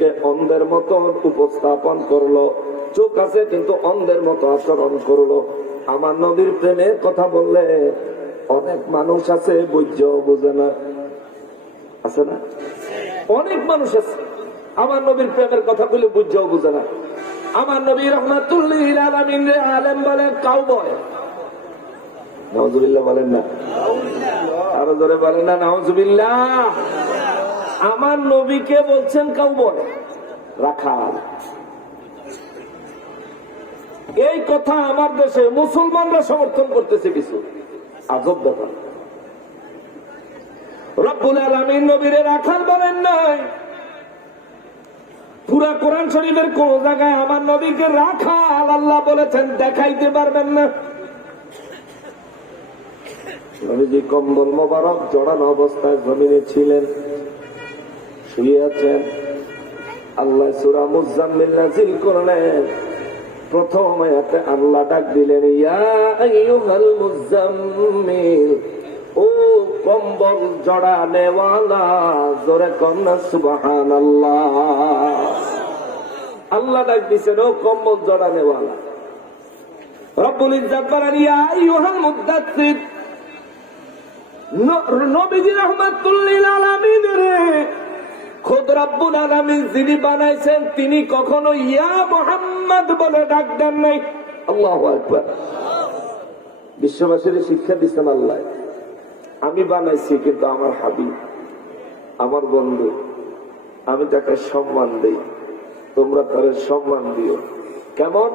নিজেকে অন্ধের মতো উপস্থাপন করলো, চোখ আছে কিন্তু অন্ধের মতো আচরণ করলো। আমার নবীর প্রেমের কথা বললে অনেক মানুষ আছে বুঝছেও বুঝে না, আছে না? অনেক মানুষ আছে আমার নবীর প্রেমের কথা বলে বুঝছেও বুঝে না। আমার নবী রাহমাতুল লিল আলামিন রে আলেম বলে কাউবয়, নাউজুবিল্লাহ বলেন না? আরো জোরে বলেন না নাউজুবিল্লাহ। আমার নবীকে বলছেন কাউবয়, রাখাল। এই কথা আমার দেশে মুসলমানরা সমর্থন করতেছে, কিছু আজব ব্যাপার। রব্বুল আলামিন নবীরে রাখাল বলেন নাই। পুরা কোরআন শরীফের কোন জায়গায় আমার নবীকে রাখাল আল্লাহ বলেছেন দেখাইতে পারবেন না। নবীজি কম্বল মোবারক জড়ানো অবস্থায় জমিনে ছিলেন, শুয়ে আছেন। আল্লাহ সূরা মুজাম্মিল নাযিল করলেন। প্রথম আয়াতে আল্লাহ ডাক দিলেন, ইয়া আইয়ুহাল মুজাম্মিল, ও কম্বল জড়ানেওয়ালা, জোরে কন্যা সুবহানাল্লাহ। আল্লাহ ডাক দিছেন ও কম্বল জড়ানেওয়ালা। রব্বুল ইজ্জত বলেন, ইয়া আইয়ুহাল মুদাচ্ছির, নবীজি রাহমাতুল লিল আলামিন রে খোদ রব্বুল আলামিন যিনি বানাইছেন তিনি কখনো ইয়া মুহাম্মদ বলে ডাক দেন নাই। আল্লাহু আকবার। বিশ্ববাসীর শিক্ষা দিচ্ছেন আল্লাহ, আমি বানাইছি কিন্তু আমার হাবিব, আমার বন্ধু, আমি তাকে সম্মান দেই, তোমরা তারে সম্মান দিও। কেমন?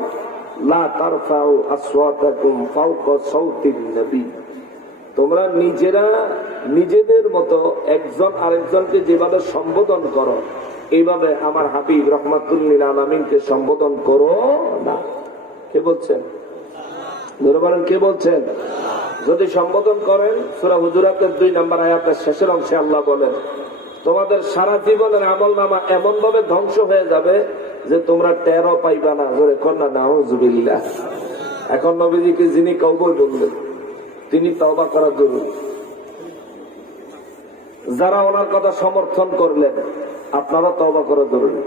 লা তারফাউ আসওয়াতাকুম ফাওকা সাউতিন নবী, তোমরা নিজেরা নিজেদের মতো একজন আরেকজনকে যেভাবে সম্বোধন করো এইভাবে আমার হাবিব রাহমাতুল লিল আলামিনকে সম্বোধন করো না। কে বলছেন? ধরে বলেন কে বলছেন? যদি সম্বোধন করেন, সূরা হুজুরাতের 2 নম্বর আয়াতের শেষের অংশে আল্লাহ বলেন, তোমাদের সারা জীবনের আমলনামা এমন ভাবে ধ্বংস হয়ে যাবে যে তোমরা টেরও পাইবা না। জোরে কন্যা নাউজুবিল্লাহ। এখন নবীজিকে যিনি কাউবয় বললেন তিনি তওবা করা জরুরি। যারা ওনার কথা সমর্থন করলেন আপনারা তওবা করা জরুরি।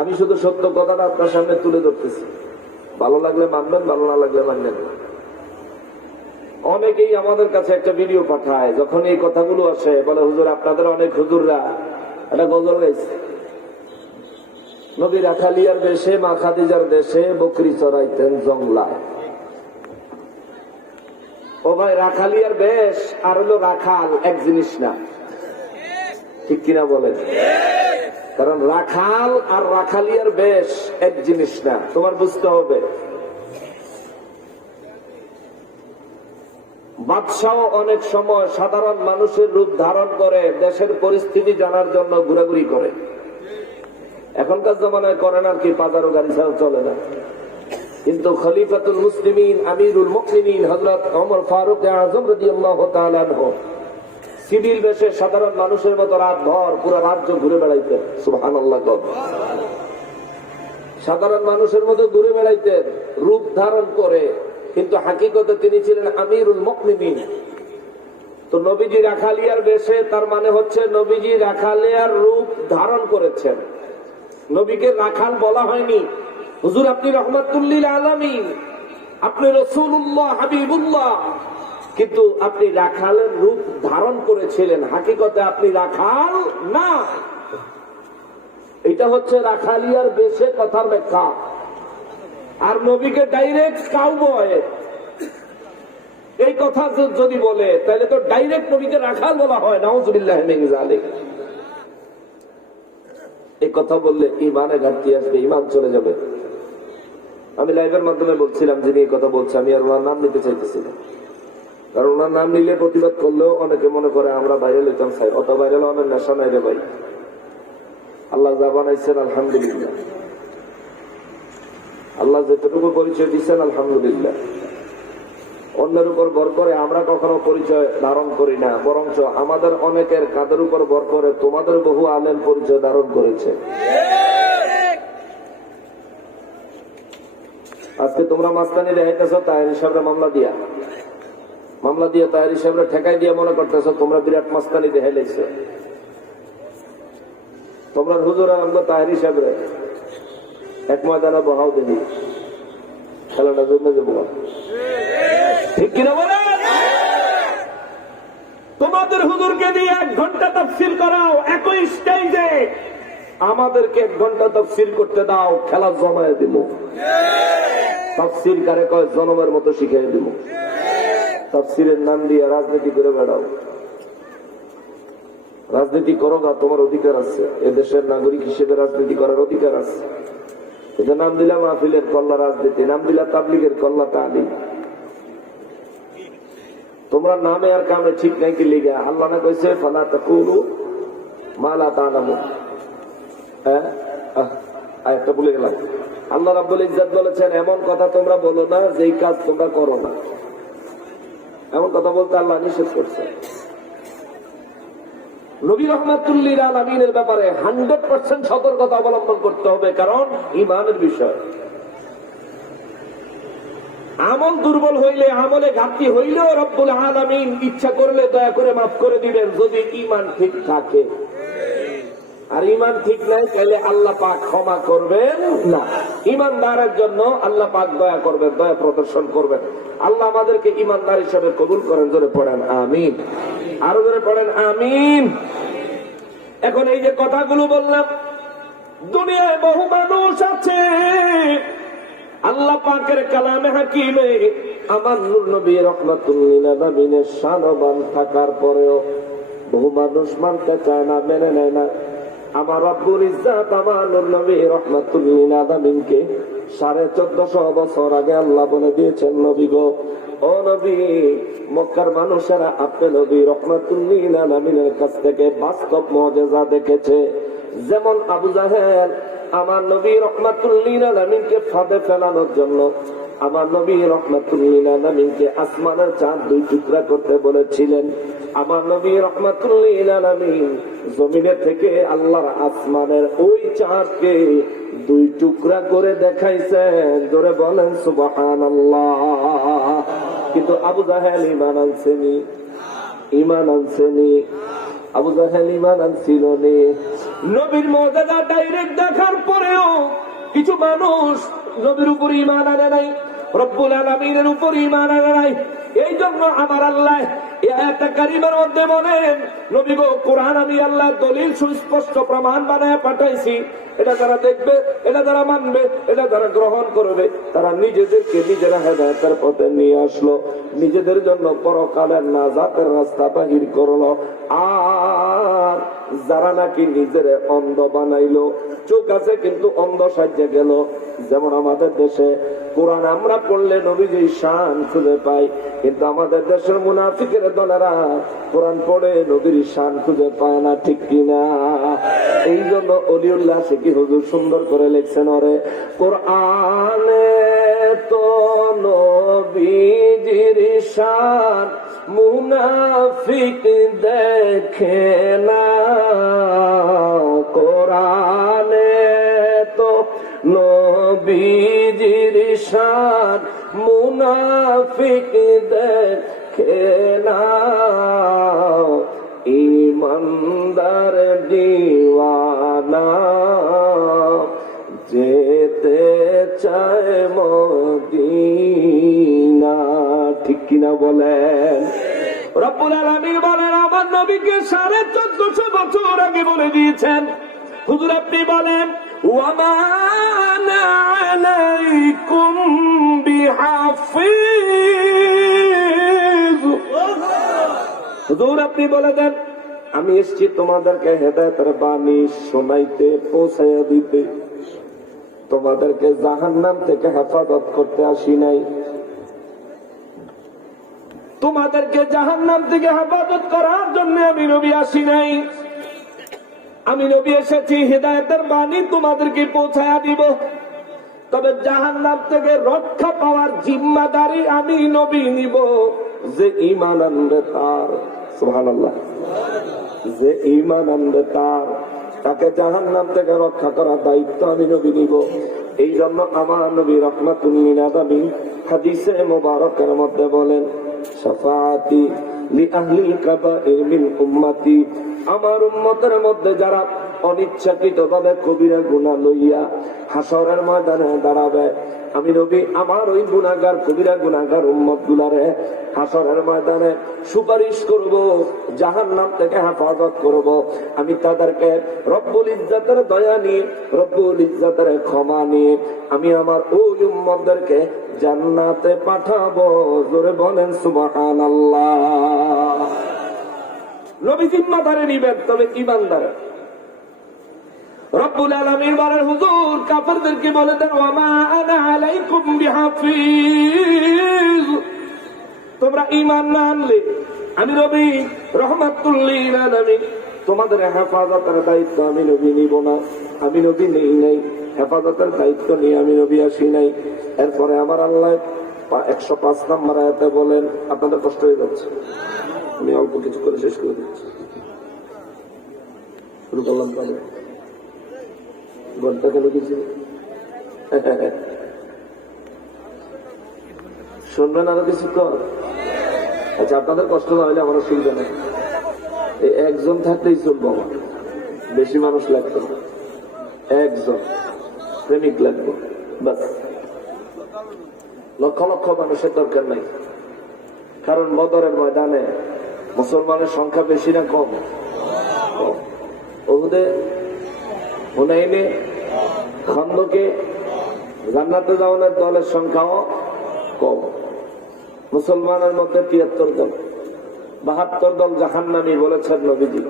আমি শুধু সত্য কথাটা আপনার সামনে তুলে ধরতেছি, ভালো লাগলে মানবেন, ভালো না লাগলে মানবেন না। অনেকেই আমাদের কাছে একটা ভিডিও পাঠায়, যখন এই কথাগুলো আসে বলে, হুজুর আপনাদের অনেক হুজুররা একটা গজল গাইছে, নবী রাখালিয়ার বেশে মা খাদিজার দেশে বকরি চড়াইতেন জংলায়। ও ভাই, রাখালিয়ার বেশ আর হলো রাখাল এক জিনিস না, ঠিক কিনা বলেন? কারণ রাখাল আর রাখালিয়ার বেশ এক জিনিস না, তোমার বুঝতে হবে। বাদশাহ অনেক সময় সাধারণ মানুষের রূপ ধারণ করে দেশের পরিস্থিতি জানার জন্য ঘোরাঘুরি করে। এখনকার জমানায় করেন আর কি, বাজারও গাড়ি ছাড়া চলে না। কিন্তু খলিফাতুল মুসলিমিন আমিরুল মুমিনিন হযরত ওমর ফারুক আযম রাদিয়াল্লাহু তাআলা আনহু সিভিল বেশে সাধারণ মানুষের মতো রাত ভর পুরো রাজ্য ঘুরে বেড়াইতেন। সুবহানাল্লাহ। সাধারণ মানুষের মতো ঘুরে বেড়াইতেন রূপ ধারণ করে, কিন্তু হাকিকতে তিনি ছিলেন আমিরুল মুমিনিন। তো নবীজি রাখালিয়ার বেশে, তার মানে হচ্ছে নবীজি রাখালিয়ার রূপ ধারণ করেছেন। নবীকে রাখাল বলা হয়নি। হুজুর আপনি রাহমাতুল লিল আলামিন, আপনি রাসূলুল্লাহ হাবিবুল্লাহ, কিন্তু আপনি রাখালের রূপ ধারণ করেছিলেন, হাকিকতে আপনি রাখাল না। এটা হচ্ছে রাখালিয়ার বেশে কথার ব্যাখ্যা। আর নবীকে ডাইরেক্ট কাউবয় এই কথা যদি বলে তাহলে তো ডাইরেক্ট নবীকে রাখাল বলা হয়। নাউজুবিল্লাহ মিন যালিক। এই কথা বললে ইমানে ঘাটতি আসবে, ইমান চলে যাবে। আমি লাইভের মাধ্যমে বলছিলাম, যিনি এই কথা বলছে আমি আর ওনার নাম নিতে চাইতেছি না, কারণ ওনার নাম নিলে প্রতিবাদ করলেও অনেকে মনে করে আমরা ভাইরাল হইতাম। চাই অত ভাইরাল অনেক নেশা নাই রে ভাই। আল্লাহ যা বানাইছেন আলহামদুলিল্লাহ, আল্লাহ যেটুকু পরিচয় দিচ্ছেন আলহামদুলিল্লাহ। অন্যের উপর ভর করে আমরা কখনো পরিচয় ধারণ করি না, বরঞ্চ আমাদের অনেকের কাদের উপর ভর করে তোমাদের বহু আলেম পরিচয় ধারণ করেছে। আজকে তোমরা মাস্তানি দেখাইতেছ তাহের সাহেবের মামলা দিয়া তাহের সাহেবের ঠেকাই দিয়ে মনে করতেছ তোমরা বিরাট মাস্তানি দেখাই লাইছো। তোমরা হুজুরা আমরা তাহের হিসাবে এক ময়দানে বহাও দেখি খেলাটা জন্য যাবো, ঠিক কিনা বলে? তোমাদের হুজুরকে দিয়ে 1 ঘন্টা তাফসীর করাও একই স্টেজে, আমাদেরকে 1 ঘন্টা তাফসীর করতে দাও, খেলা জমায়ে দিব। তাফসীর কারে কয়? জনমের মতো শিখিয়ে দিব। তাফসীরের নাম দিয়ে রাজনীতি করে বেড়াও। রাজনীতি করো না, তোমার অধিকার আছে, এদেশের নাগরিক হিসেবে রাজনীতি করার অধিকার আছে। এটা নাম দিলা মাহফিলের কল্লা রাজনীতি, নাম দিলা তাবলিগের কল্লা তালিম। তোমরা নামে আর কামে ঠিক নাই কি লিগা? আল্লাহ না কইছে ফালা তাকুলু মা লা তা'লামুন। আয়াতটা ভুলে গেলাম। আল্লাহ রাব্বুল ইজ্জত বলেছেন এমন কথা তোমরা বলো না যেই কাজ তোমরা করো না। এমন কথা বলতে আল্লাহ নিষেধ করছে। নবী রাহমাতুল লিল আলামিনের ব্যাপারে 100% সতর্কতা অবলম্বন করতে হবে, কারণ ঈমানের বিষয়। আমল দুর্বল হইলে, আমলে ঘাটতি হইলেও রব্বুল আলামিন ইচ্ছা করলে দয়া করে মাফ করে দিবেন, যদি ঈমান ঠিক থাকে। আর ঈমান ঠিক নাই তাহলে আল্লাহ পাক ক্ষমা করবেন না। ঈমানদারের জন্য আল্লাহ পাক দয়া করবেন, দয়া প্রদর্শন করবেন। আল্লাহ আমাদেরকে ঈমানদার হিসেবে কবুল করেন। জোরে পড়েন আমিন, আরো জোরে পড়েন আমিন। এখন এই যে কথাগুলো বললাম, দুনিয়ায় বহু মানুষ আছে আল্লাহ পাকের কালামে হাকিমে আমার নূর নবী রাহমাতুল লিল আলামিনের শানবান থাকার পরেও বহু মানুষ মানতে চায় না, মেনে নেয় না। আমার রব্বুল ইজ্জত আমার নূর নবী রাহমাতুল লিল আলামিনকে 1450 বছর আগে আল্লাহ বলে দিয়েছেন, নবী গো, ও নবী, মক্কার মানুষেরা আপনি নবী রাহমাতুল লিল আলামিনের কাছ থেকে বাস্তব মুজিজা দেখেছে। যেমন আবু জাহেল আমার নবী রাহমাতুল লিল আলামিনকে ফাঁদে ফেলানোর জন্য আমার নবী রাহমাতুল লিল আলামিনকে আসমানের চাঁদ 2 টুকরা করতে বলেছিলেন। আমার নবী রাহমাতুল লিল আলামিন জমিনের থেকে আল্লাহর আসমানের ওই চাঁদকে 2 টুকরা করে দেখাইছেন। জোরে বলেন সুবহানাল্লাহ। কিন্তু আবু জাহেল ঈমান আনছেনি, ঈমান আনছেনি। আবু জাহেল ঈমান আনছিল নি। নবীর মুজিজা ডাইরেক্ট দেখার পরেও কিছু মানুষ নবীর উপর ঈমান আনে নাই, রব্বুল আলামিনের উপর ঈমান আনে নাই। এই জন্য আমার আল্লাহ এই আয়াতে কারিমার মধ্যে বলেন, নবী গো, কোরআন আমি আল্লাহ দলিল সুস্পষ্ট প্রমাণ বানায় পাঠাইছি। এটা যারা দেখবে, এটা যারা মানবে, এটা যারা গ্রহণ করবে, তারা নিজেদেরকে নিজেরা হেদায়েতের পথে নিয়ে আসলো, নিজেদের জন্য পরকালের নাজাতের রাস্তা বাহির করলো। আর যারা নাকি নিজের অন্ধ বানাইলো, চোখ আছে কিন্তু অন্ধ সাজ্জে গেল। যেমন আমাদের দেশে কোরআন আমরা পড়লে নবীজির শান খুঁজে পাই, কিন্তু আমাদের দেশের মুনাফিকের দলেরা কোরআন পড়ে নবীর শান খুঁজে পায় না, ঠিক কিনা? এই জন্য অলিউল্লাহ শেখি হুজুর সুন্দর করে লিখছেন, ওরে কোরআনে তো নবীজির শান মুনাফিক দেখে না, কোরআনে তো নবীজির শান মুনাফিক দেখে না, ঈমানদার দিওয়ানা যেতে চায় মদিনা, ঠিক কিনা বলেন? রব্বুল আলামিন বলেন আমার নবীকে 1450 বছর আগে বলে দিয়েছেন। হুজুর আপনি বলেন ওয়ামা আনা আলাইকুম বিহাফিজ। হুজুর আপনি বলে দেন আমি এসেছি তোমাদেরকে হেদায়েতের বাণী শোনাইতে, পৌঁছাইয়া দিতে, তোমাদেরকে জাহান্নাম থেকে হেফাজত করতে আসি নাই। তোমাদেরকে জাহান্নাম থেকে হেফাজত করার জন্য আমি নবী আসি নাই। আমি নবী এসেছি হেদায়েতের বাণী তোমাদেরকে পৌঁছায়া দিব। তবে জাহান্নাম থেকে রক্ষা পাওয়ার জিম্মাদারি আমি নবী নিব। যে ঈমান আনবে তার, সুবহানাল্লাহ, যে ঈমান আনবে তার, তাকে জাহান্নাম থেকে রক্ষা করার দায়িত্ব আমি নবী নিব। এই জন্য আমার নবী রাহমাতুল লিল আলামিন হাদিসে মুবারকের মধ্যে বলেন, শাফাআতি লি আহলিল কাবাইর মিন উম্মতি, আমার উম্মতের মধ্যে যারা অনিচ্ছাকৃত ভাবে কবিরা গুনাহ লইয়া হাসরের ময়দানে দাঁড়াবে। আমি নবী আমার ওই গুনাহগার কবিরা গুনাহগার উম্মত গুলারে হাসরের ময়দানে সুপারিশ করব, জাহান্নাম থেকে হেফাজত করব। আমি তাদেরকে রব্বুল ইজ্জতের দয়া নিয়ে, রব্বুল ইজ্জতের ক্ষমা নিয়ে আমি আমার ওই উম্মতদেরকে জান্নাতে পাঠাবো। জোরে বলেন সুবহানাল্লাহ। নবী জিম্মাদারে নিবেন, তবে ইমানদার। রব্বুল আলামিন বলেন, হুজুর কাফেরদেরকে বলে দেন, ওয়ামা আনা আলাইকুম বিহাফিজ, তোমরা ঈমান না আনলে আমি নবী রাহমাতুল লিল আলামিন তোমাদের হেফাজতের দায়িত্ব আমি নবী নিব না। আমি নবী নেই নাই, হেফাজতের দায়িত্ব নিয়ে আমি নবী আসি নাই। এরপরে আমার আল্লাহ 105 নম্বর আয়াতে বলেন, আপনাদের কষ্ট হয়ে যাচ্ছে, আমি অল্প কিছু করে শেষ করে দিচ্ছি। শুরু করলাম তাহলে ঘন্টা কেন কিছু শুনবেন আরো কিছু কর। আচ্ছা, আপনাদের কষ্ট না হলে আমার অসুবিধা নেই, এই একজন থাকলেই চলবো, আমার বেশি মানুষ লাগতো না, একজন প্রেমিক লাগবে বাস। লক্ষ লক্ষ মানুষের দরকার নাই, কারণ বদরের ময়দানে মুসলমানের সংখ্যা বেশি না কম? উহুদে, হুনাইনে, খন্দকে জান্নাতে যাওয়ার দলের সংখ্যাও কম। মুসলমানের মধ্যে 73 দল, 72 দল জাহান্নামী বলেছেন নবীজি,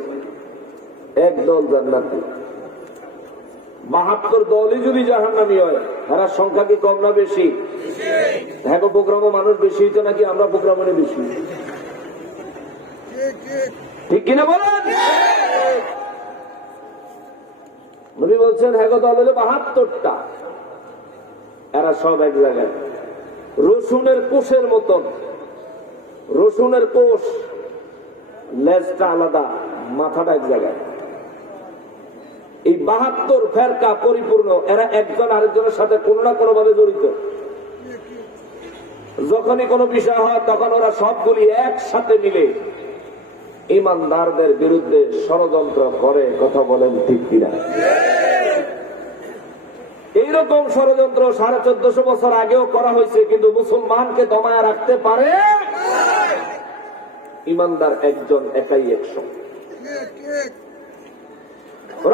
এক দল জান্নাতি। 72 দলই যদি জাহান্নামী হয়, তারা সংখ্যা কি কম না বেশি? হ্যাঁ, প্রোগ্রামও মানুষ বেশি হইতো নাকি আমরা প্রোগ্রামে বেশি? ঠিক কিনা বলেন? নবী বলছেন, হ্যাঁ দল হলো 72টা, এরা সব এক জায়গায়, রসুনের কোষের মতন। রসুনের কোষ, লেজটা আলাদা, মাথাটা এক জায়গায়। এই 72 ফেরকা পরিপূর্ণ, এরা একজন আরেকজনের সাথে কোনো না কোনো ভাবে জড়িত। যখনই কোনো বিষয় হয় তখন ওরা সবগুলি একসাথে মিলে ইমানদারদের বিরুদ্ধে ষড়যন্ত্র করে। কথা বলেন ঠিক কিনা? এইরকম ষড়যন্ত্র 1450 বছর আগেও করা হয়েছে, কিন্তু মুসলমানকে দমায় রাখতে পারে ইমানদার একজন, একাই 100।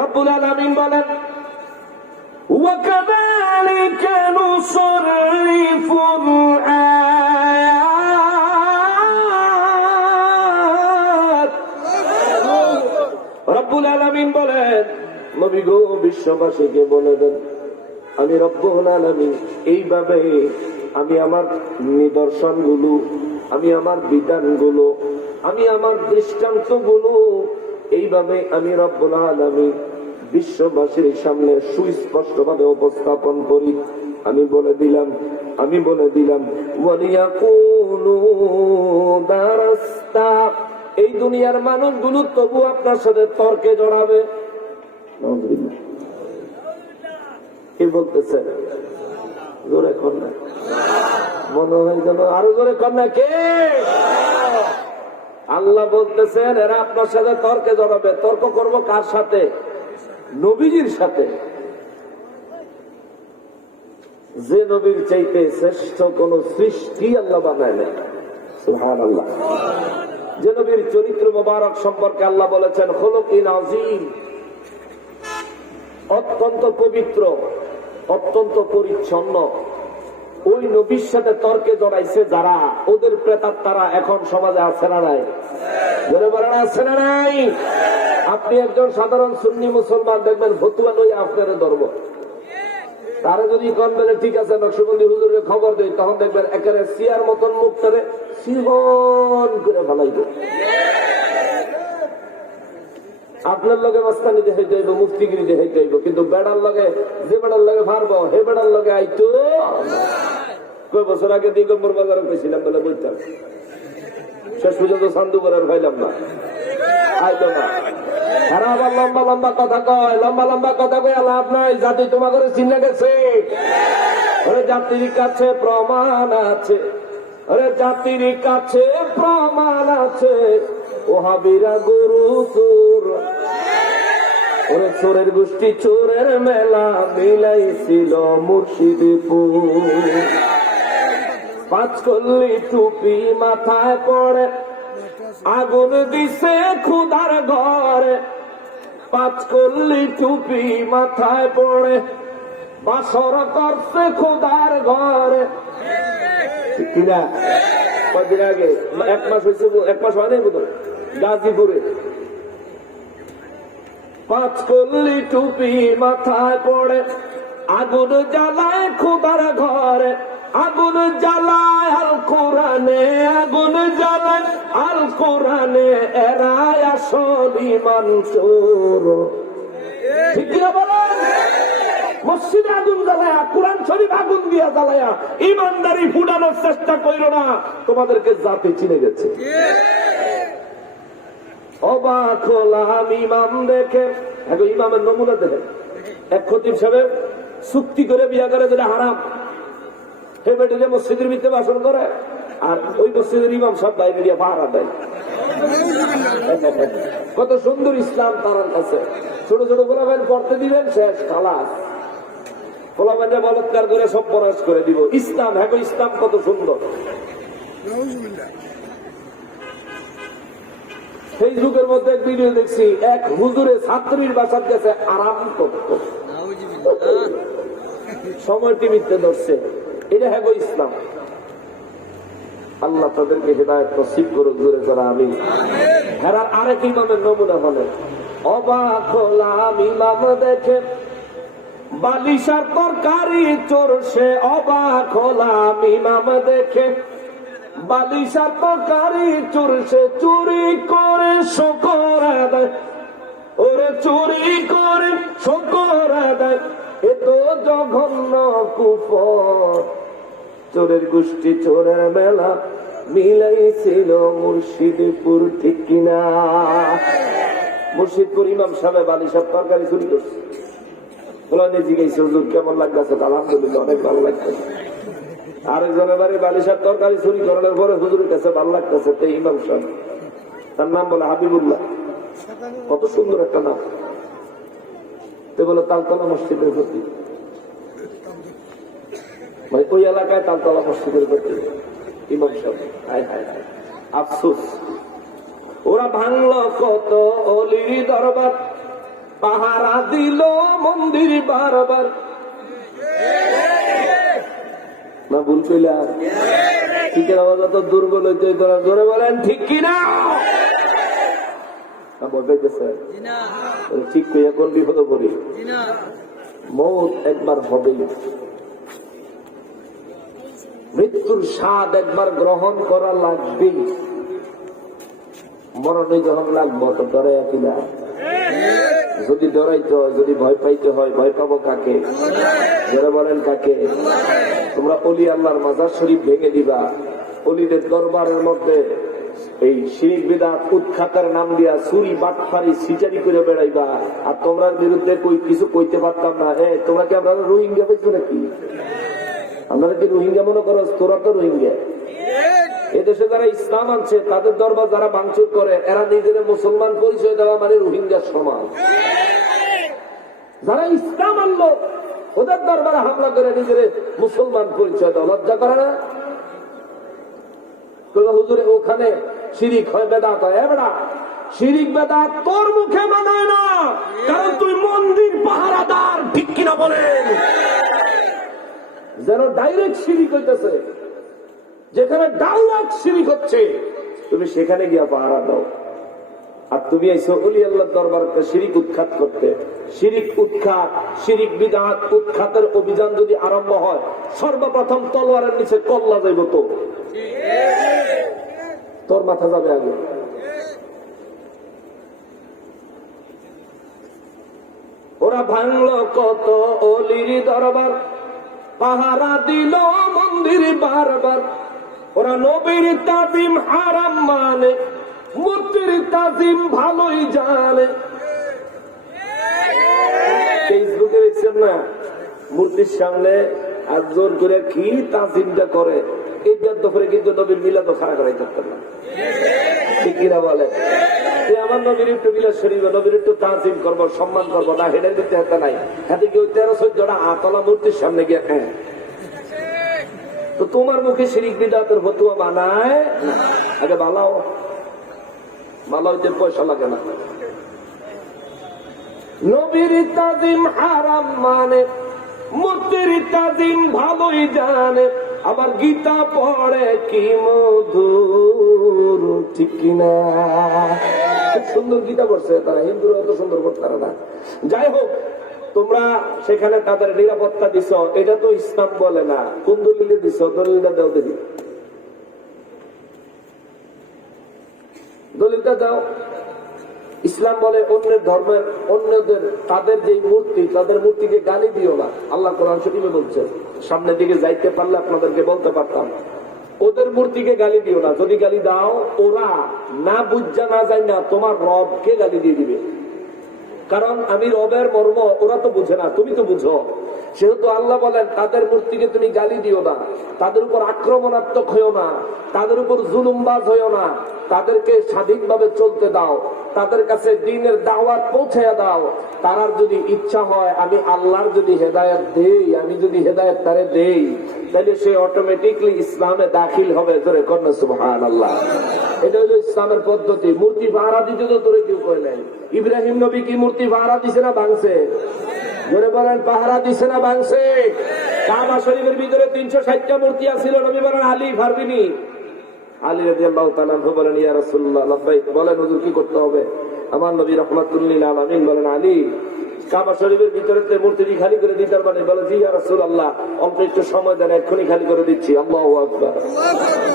রব্বুল আলামিন বলেন, ওয়াকাযালিকা নুসরিফুল আয়াত। রব্বুল আলামিন বলেন, নবী গো বিশ্ববাসীকে বলে দেন, আমি রব্বুল আলামিন এইভাবে আমি আমার নিদর্শনগুলো, আমি আমার বিধানগুলো, আমি আমার দৃষ্টান্তগুলো এইভাবে আমি রব্বুল আলামিন বিশ্ববাসীর সামনে সুস্পষ্টভাবে উপস্থাপন করি। আমি বলে দিলাম ওয়ালিয়াকুলু দারাস্তা, এই দুনিয়ার মানুষগুলো তবু আপনার সাথে তর্কে জড়াবে। কি বলতেছে? জোরে কন্যা মনে হয় যেন আরো জোরে কন্যা কে? আল্লাহ বলতেছেন, এরা আপনার সাথে তর্কে জড়াবে। তর্ক করব কার সাথে? নবীজির সাথে। যে নবীর চাইতে শ্রেষ্ঠ কোন সৃষ্টি আল্লাহ বানায় না। সুবহানাল্লাহ। যে নবীর চরিত্র মোবারক সম্পর্কে আল্লাহ বলেছেন, খুলুকিন আযীম, অত্যন্ত পবিত্র, অত্যন্ত পরিচ্ছন্ন। ওই নবীর সাথে তর্কে জড়াইছে যারা, ওদের প্রেতাত্মারা এখন সমাজে আছে না নাই? বলে বলেন আছে না নাই? আপনি একজন সাধারণ সুন্নি মুসলমান দেখবেন ফতুয়া লই আপনার ধর্ম, তারা যদি কন বলে ঠিক আছে নকশবন্দি হুজুরের খবর দেয়, তখন দেখবেন একেবারে সিয়ার মতন মুখ করে সিহন করে ফেলাইবে। আপনার লগে মাস্তানি দেখাইতে হইব, মুফতিগিরি দেখাইতে হইব, কিন্তু বেড়ার লগে, যে বেড়ার লগে পারবো হে বেড়ার লগে আইতো। কয় বছর আগে দিগম্বর বাজারে পেয়েছিলাম বলে বলতাম, শেষ পর্যন্ত সান্দু করার পাইলাম না, আইলো না। এরা আবার লম্বা লম্বা কথা কয়, লম্বা লম্বা কথা কয় লাভ নাই। জাতি তোমার করে চিনে গেছে, ওরে জাতির কাছে প্রমাণ আছে, ওরে জাতির কাছে প্রমাণ আছে, ওহাবিরা গুরু তোর। ওরে চোরের গোষ্ঠী চোরের মেলা মিলাইছিল মুর্শিদপুর। পাঁচকল্লি টুপি মাথায় পড়ে আগুন দিছে খুদার ঘরে। পাঁচকল্লি টুপি মাথায় পড়ে বাসর করছে খুদার ঘরে। ঠিক কিনা? কয়দিন আগে 1 মাস হয়েছে, 1 মাস হয় নাই বোধহয়, গাজীপুরে পাঁচকল্লি টুপি মাথায় পড়ে আগুন জ্বালায় খুদার ঘরে। আগুন জ্বালায় আল কোরআনে, আগুন জ্বালায় আল কোরআনে, এরাই আসল ঈমান চোর। ঠিক কিনা বলেন? মসজিদে আগুন জ্বালায়া, কোরআন শরীফ আগুন দিয়া জ্বালায়া ইমানদারি ফুটানোর চেষ্টা কইরো না, তোমাদেরকে জাতি চিনে গেছে। অবাক হলাম ইমাম দেখে। এখন ইমামের নমুনা দেখেন, এক খতিব সাহেব চুক্তি করে বিয়া করে, যেটা হারাম, হে বেটে মসজিদের ভিতরে বাসন করে, আর ওই মসজিদের ইমাম সব বাইরে দিয়ে পাহারা দেয়। কত সুন্দর ইসলাম তার কাছে। ছোট ছোট গোলাবেন পড়তে দিবেন, শেষ খালাস। গোলাবেনরা বলৎকার করে সব পরাশ করে দিব। ইসলাম, হ্যাঁ ইসলাম কত সুন্দর। ফেসবুকের মধ্যে এক ভিডিও দেখছি, এক হুজুরে ছাত্রীর বাসার কাছে আরাম করত, সময় টিভিতে ধরছে। এটা হ্যাঁ ইসলাম। আল্লাহ তাদেরকে হিদায়াত নসিব করুক, জোরে করা আমিন। হেরার আরেক ইমামের নমুনা হলে অবাক হলাম ইমাম দেখে বালিশার তরকারি চোরসে। অবাক হলাম ইমাম দেখে বালিশার তরকারি চোরসে। চুরি করে শকর আদায়, ওরে চুরি করে শকর আদায়, এ তো জঘন্য কুফর। চোরের গোষ্ঠী চোরের মেলা মিলাইছিল মুর্শিদপুর। ঠিক কিনা? মুর্শিদপুর ইমাম সাহেব বালিশার তরকারি চুরি করছে। বলে জিজ্ঞাসা, হুজুর কেমন লাগতেছে? আলহামদুলিল্লাহ, অনেক ভালো লাগতেছে। আরেকজনের বাড়ি বালিশার তরকারি চুরি করানোর পরে হুজুরের কাছে ভালো লাগতেছে। তো ইমাম সাহেব, তার নাম বলে হাবিবুল্লাহ, কত সুন্দর একটা নাম। তো বলে তালতলা মসজিদের প্রতি, ভাই ওই এলাকায় তালতলা মসজিদের প্রতি ইমাম সাহেব। হায় হায় হায়, আফসোস। ওরা ভাঙলো কত অলির দরবার, পাহারা দিল মন্দির বারবার। না ভুল কইলাম? ঠিকের আওয়াজ তো দুর্বল হইতে জোরে বলেন ঠিক কিনা? বলতেছে ঠিক কইয়া কোন বিপদ করি। মৌত একবার হবে, মৃত্যুর স্বাদ একবার গ্রহণ করা লাগবে। মরণে যখন লাগবো তো ডরাইয়া কিনা? যদি ডরাইতে হয়, যদি ভয় পাইতে হয়, ভয় পাবো কাকে? যারা বলেন কাকে? তোমরা অলি আল্লাহর মাজার শরীফ ভেঙে দিবা, অলিদের দরবারের মধ্যে এই শিরিক বিদআত উৎখাতের নাম দিয়া চুরি বাটফারি সিটারি করে বেড়াইবা, আর তোমরা বিরুদ্ধে কিছু কইতে পারতাম না। তোমরা কি আমরা রোহিঙ্গা পাইছো নাকি? আমরা কি রোহিঙ্গা মনে করো? তোরা তো রোহিঙ্গা। এদেশে যারা ইসলাম আনছে তাদের দরবার যারা ভাঙচুর করে, এরা নিজেদের মুসলমান পরিচয় দেওয়া মানে রোহিঙ্গার সমান। যারা ইসলাম আনলো ওদের দরবারে হামলা করে নিজের মুসলমান পরিচয় দেওয়া লজ্জা করে না? হুজুরে ওখানে শিরিক হয়, বেদাত হয়। এবারে শিরিক বেদাত তোর মুখে মানায় না, কারণ তুই মন্দির পাহারাদার। ঠিক কিনা বলেন? যেন ডাইরেক্ট শিরিক হইতেছে, যেখানে ডাইরেক্ট শিরিক হচ্ছে তুমি সেখানে গিয়া পাহারা দাও। আর তুমি আইছো ওলি আল্লাহর দরবারে শিরিক উৎখাত করতে। শিরিক উৎখাত, শিরিক বিদআত উৎখাতের অভিযান যদি আরম্ভ হয়, সর্বপ্রথম তলোয়ারের নিচে কল্লা যাইব। তো তোর মাথা যাবে আগে। ওরা ভাঙলো কত অলির দরবার, পাহারা দিল মন্দির বারবার। ওরা নবীর তাজিম হারাম মানে, মূর্তির তাজিম ভালোই জানে। ফেসবুকে দেখছেন না, মূর্তির সামনে আর জোর করে কি তাজিমটা করে। এই দফরে কিন্তু নবীর মিলাদ খাড়া করাই করতেন না। ঠিক কিনা বলে? আমার নবীর একটু বিলাস শরীফ নবীর একটু তাজিম করবো, সম্মান করবো না, হেডের দিতে হাতে নাই, হাতে কি ওই 13-14টা আতলা মূর্তির সামনে গিয়ে তো তোমার মুখে শিরিক বিদআতের ফতোয়া বানায় আগে ভালো হইতে পয়সা লাগে না। নবীর তাজিম হারাম মানে মূর্তির তাজিম ভালোই জানে, আবার গীতা পড়ে কি মধুর, ঠিক কিনা? খুব সুন্দর গীতা পড়ছে তারা, হিন্দুরা অত সুন্দর পড়তে পারে না। যাই হোক, তোমরা সেখানে তাদের নিরাপত্তা দিছ, এটা তো ইসলাম বলে না। কোন দলিলে দিছ? দলিলটা দাও দেখি, দলিলটা দাও। ইসলাম বলে অন্যের ধর্মের অন্যদের তাদের যে মূর্তি, তাদের মূর্তিকে গালি দিও না। আল্লাহ কোরআন শরীফে বলছে, সামনের দিকে যাইতে পারলে আপনাদেরকে বলতে পারতাম, ওদের মূর্তিকে গালি দিও না। যদি গালি দাও, ওরা না বুঝা না যায় না তোমার রবকে গালি দিয়ে দিবে। কারণ আমি রবের মর্ম ওরা তো বুঝে না, তুমি তো বুঝো। সেহেতু আল্লাহ বলেন তাদের মূর্তিকে তুমি গালি দিও না, তাদের উপর আক্রমণাত্মক হইও না, তাদের উপর জুলুমবাজ হইও না, তাদেরকে স্বাধীনভাবে চলতে দাও, তাদের কাছে দ্বীনের দাওয়াত পৌঁছায়া দাও। তার যদি ইচ্ছা হয় আমি আল্লাহর যদি হেদায়েত দেই, আমি যদি হেদায়েত তারে দেই, তাহলে সে অটোমেটিকলি ইসলামে দাখিল হবে। জোরে করেন সুবহানাল্লাহ। এটা হলো ইসলামের পদ্ধতি। মূর্তি পাহারা দিতে তো তোরে কেউ কয় নাই। ইব্রাহিম নবী কি মূর্তি পাহারা দিছে না ভাঙছে? জোরে বলেন, পাহারা দিছে না ভাঙছে? কাবা শরীফের ভিতরে 360টা মূর্তি আছিল। নবী বলেন আলী পারবিনি? আলী রাদিয়াল্লাহু তাআলা বলেন ইয়া রাসূলুল্লাহ লাব্বাইক। বলেন হুজুর কি করতে হবে? আমার নবী রাহমাতুল লিল আলামিন বলেন আলী কাবা শরীফের ভিতরে মূর্তিটি খালি করে দিতে পারবেন? বলে জি ইয়া রাসূলুল্লাহ, অল্প একটু সময় দেন, এক্ষুনি খালি করে দিচ্ছি। আল্লাহু আকবার।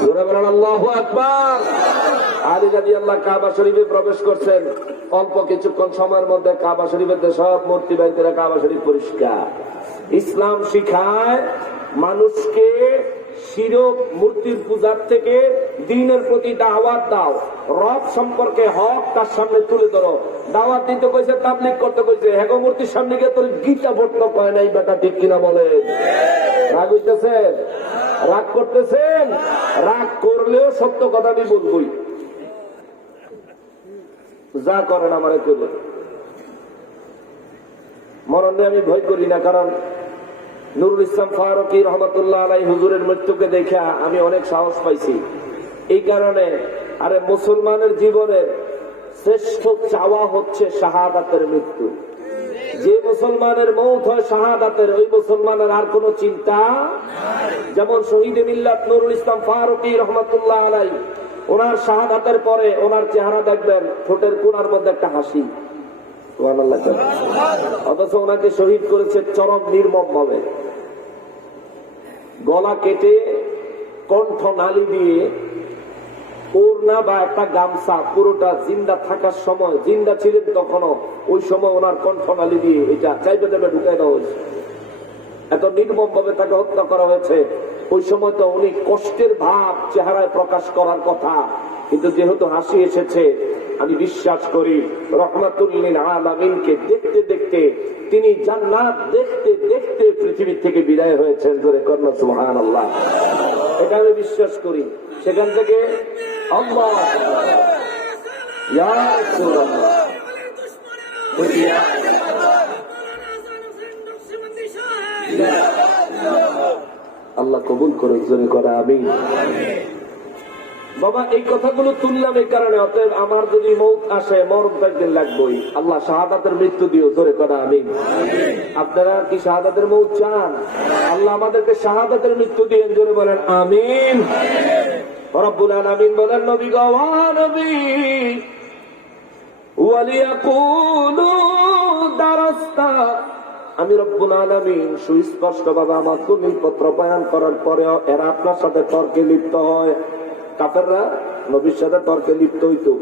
জোরে বলেন আল্লাহু আকবার। আলী রাদিয়াল্লাহু কাবা শরীফে প্রবেশ করছেন, অল্প কিছুক্ষণ সময়ের মধ্যে কাবা শরীফের সব মূর্তি বাইরে কাবা শরীফ পরিষ্কার। ইসলাম শিখায় মানুষকে শিরক মূর্তির পূজার থেকে দ্বীনের প্রতি দাওয়াত দাও, রব সম্পর্কে হক তার সামনে তুলে ধরো। দাওয়াত দিতে কইছে, তাবলীগ করতে কইছে, হেগো মূর্তির সামনে গিয়ে তোর গীতা পড়তে কয় নাই বেটা, ঠিক কিনা বলেন? রাগ হইতেছেন? রাগ করতেছেন? রাগ করলেও সত্য কথা আমি বলবই, যা করেন আমারে করবে। মরণে আমি ভয় করি না, কারণ নুরুল ইসলাম ফারুকী রহমাতুল্লাহ আলাইহি হুজুরের মৃত্যুকে দেখে আমি অনেক সাহস পাইছি। এই কারণে আরে মুসলমানের জীবনের শ্রেষ্ঠ চাওয়া হচ্ছে শাহাদাতের মৃত্যু। যে মুসলমানের মৌত হয় শাহাদাতের, ওই মুসলমানের আর কোন চিন্তা। যেমন শহীদে মিল্লাত নুরুল ইসলাম ফারুকী রহমাতুল্লাহ আলাইহি, ওনার শাহাদাতের পরে ওনার চেহারা দেখবেন ঠোঁটের কোণার মধ্যে একটা হাসি। অথচ ওনাকে শহীদ করেছে চরম নির্মম ভাবে, গলা কেটে কণ্ঠ নালী দিয়ে ওড়না বা একটা গামছা পুরোটা জিন্দা থাকার সময়, জিন্দা ছিলেন তখনও, ওই সময় ওনার কণ্ঠ নালী দিয়ে এটা চাইবে দেবে ঢুকাই দেওয়া হয়েছে। এত নির্মম ভাবে তাকে হত্যা করা হয়েছে। ওই সময় তো উনি কষ্টের ভাব চেহারায় প্রকাশ করার কথা, কিন্তু যেহেতু হাসি এসেছে, আমি বিশ্বাস করি রহমাতুল লিল আলামিনকে দেখতে দেখতে তিনি জান্নাত দেখতে দেখতে পৃথিবী থেকে বিদায় হয়েছেন। জোরে করেন সুবহানাল্লাহ। এটা আমি বিশ্বাস করি। সেখান থেকে আল্লাহ ইয়া রাসূলুল্লাহ আল্লাহ কবুল করে। জোরে করে আমিন। বাবা এই কথাগুলো তুললাম এই কারণে, অতএব আমার যদি মৌত আসে, মরণ তো একদিন লাগবেই। আল্লাহ শাহাদাতের মৃত্যু দিও। জোরে করে আমিন। আপনারা কি শাহাদাতের মৌত চান? আল্লাহ আমাদেরকে শাহাদাতের মৃত্যু দিয়েন। জোরে বলেন আমিন। রব্বুল আলামিন বলেন নবী গো নবী ওয়ালিয়াকুলু দারাস্তা। আমি রব্বুল আলামিন সুস্পষ্ট ভাবে আমার দলিল পত্র বয়ান করার পরেও এরা আপনার সাথে তর্কে লিপ্ত হয়। কাফেররা নবীর সাথে তর্কে লিপ্ত হইতো।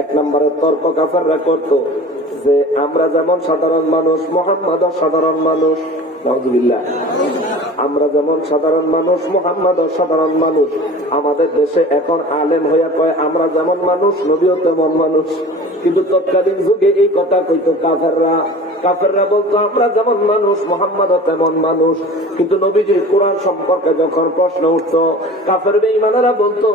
এক নম্বরের তর্ক কাফেররা করত যে আমরা যেমন সাধারণ মানুষ, মুহাম্মদও সাধারণ মানুষ। নাউযুবিল্লাহ। আমরা যেমন সাধারণ মানুষ, মুহাম্মদও সাধারণ মানুষ। আমাদের দেশে এখন আলেম হইয়া কয় আমরা যেমন মানুষ, নবীও তেমন মানুষ। কিন্তু তৎকালীন যুগে এই কথা কইতো কাফেররা। কাফেররা বলতো আমরা যেমন মানুষ মুহাম্মদও তেমন মানুষ। কিন্তু নবীজির কোরআন সম্পর্কে যখন প্রশ্ন উঠতো, কাফের বেঈমানেরা বলতো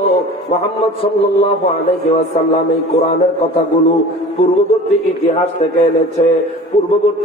মুহাম্মদ সাল্লাল্লাহু আলাইহি ওয়াসাল্লাম এই কোরআনের কথাগুলো পূর্ববর্তী ইতিহাস থেকে এনেছে, পূর্ববর্তী